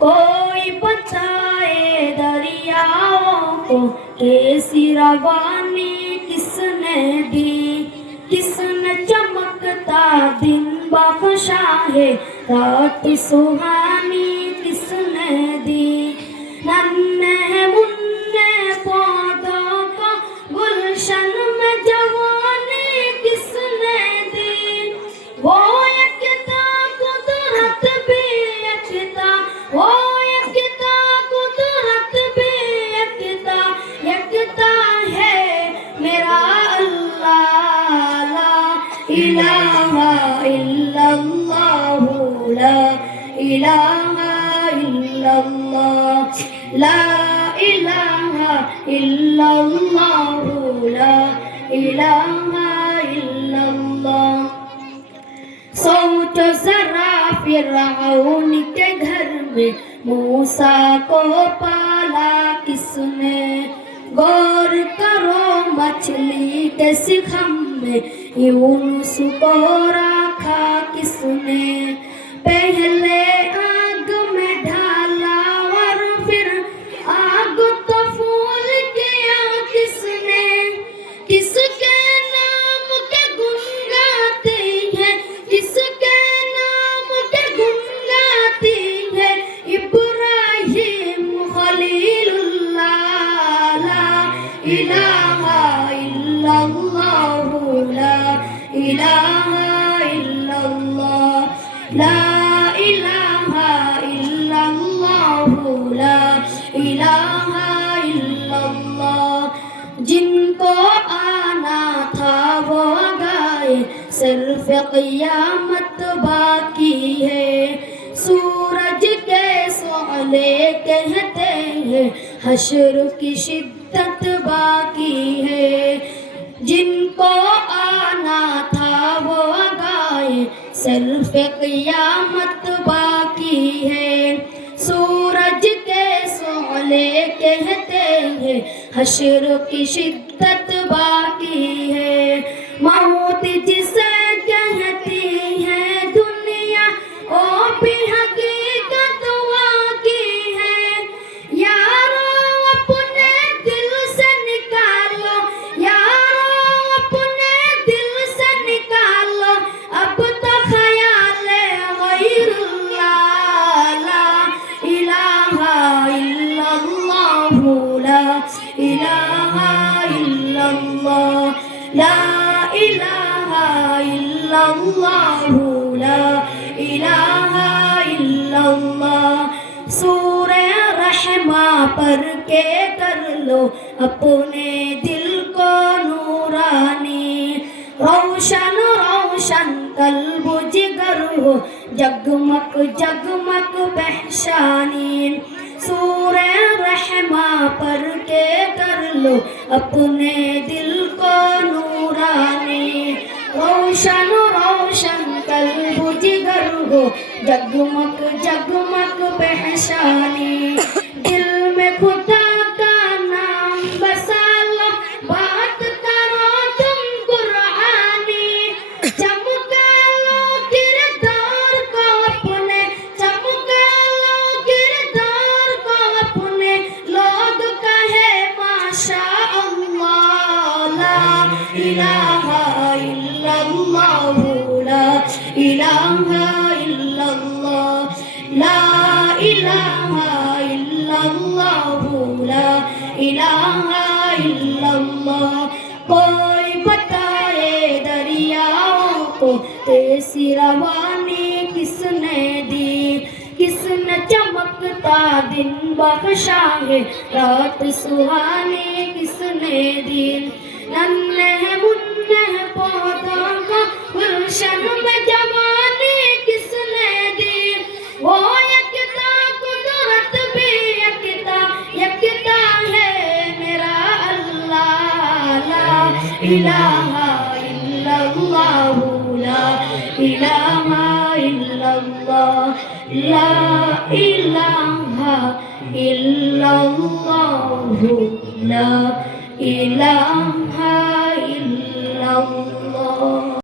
कोई बचाए दरियाओं को, कैसी रवानी किसने दी, किसने चमकता दिन बख्शा है, रात सुहानी किसने दी। नन्हे मुन्ने पौधों को गुलशन में जवानी किसने दी, वो यकता कुदरत भी यकता, वो यकता कुदरत भी यकता, यकता है मेरा अल्लाह। ला इलाहा इल्लल्लाह, ला इलाहा इल्लल्लाह, ला इलाहा इल्लल्लाह, ला इलाहा इल्लल्लाह। सोचो जरा फिरऔन के घर में मूसा को पाला किसने, गौर करो मछली के शिखम में यूनुस को रखा किसने। पहले आग में ढाला और फिर आग तो फूल किया किसने, किसके नाम के गुण गाती है, किसके नाम के गुण गाती है, इब्राहिम खलीलुल्लाह। ला इलाहा इल्लल्लाह, ला इलाहा इल्लल्लाह, ला इलाहा इल्लल्लाह, ला इलाहा इल्लल्लाह। जिनको आना था वो गाए, सिर्फ क़यामत बाकी है। सूरज के सोले कहते हैं, हश्र की शिद्दत बाकी है। जिनको आना था वो गाए, सिर्फ क़यामत बाकी है। सूरज के सोले कहते हैं, हश्र की शिद्दत बाकी है। मौत जिसे कहती है दुनिया, ओ भी हकीकत वाक़ई है। यारो अपने दिल से निकालो, यारो अपने दिल से निकालो, अब तो ख़याल गैरुल्लाह। ला इलाहा इल्लल्लाह, ला इलाहा इल्लल्लाह, ला इलाहा इल्लल्लाह, ला इलाहा इल्लल्लाह। सूरे रहमा पर के कर लो अपने दिल को नूरानी, रोशन रोशन कल्ब जिगर हो, जगमग जगमग पहचानी। सूरे रहमा पर के कर लो अपने दिल को नूरानी, रोशन रोशन कल्ब जिगर हो, जगमग जगमग पहचानी। दिल में खुदा का नाम बसा लो, बात करो तुम कुरानी, चमका लो किरदार को अपने, चमका लो किरदार को अपने, लोग कहे माशा अल्लाह। ला इलाहा इल्लल्लाह, ला इलाहा इल्लल्लाह, ला इलाहा इल्लल्लाह, ला इलाहा इल्लल्लाह। कोई बताए दरियाओं को, कैसी रवानी किसने दी, किसने चमकता दिन बख्शा है, रात सुहानी किसने दी। नन्हे मुन्ने पौधों को गुलशन में जवानी ইলাহা ইল্লাল্লাহু লা ইলাহা ইল্লাল্লাহ লা ইলাহা ইল্লাল্লাহু লা ইলাহা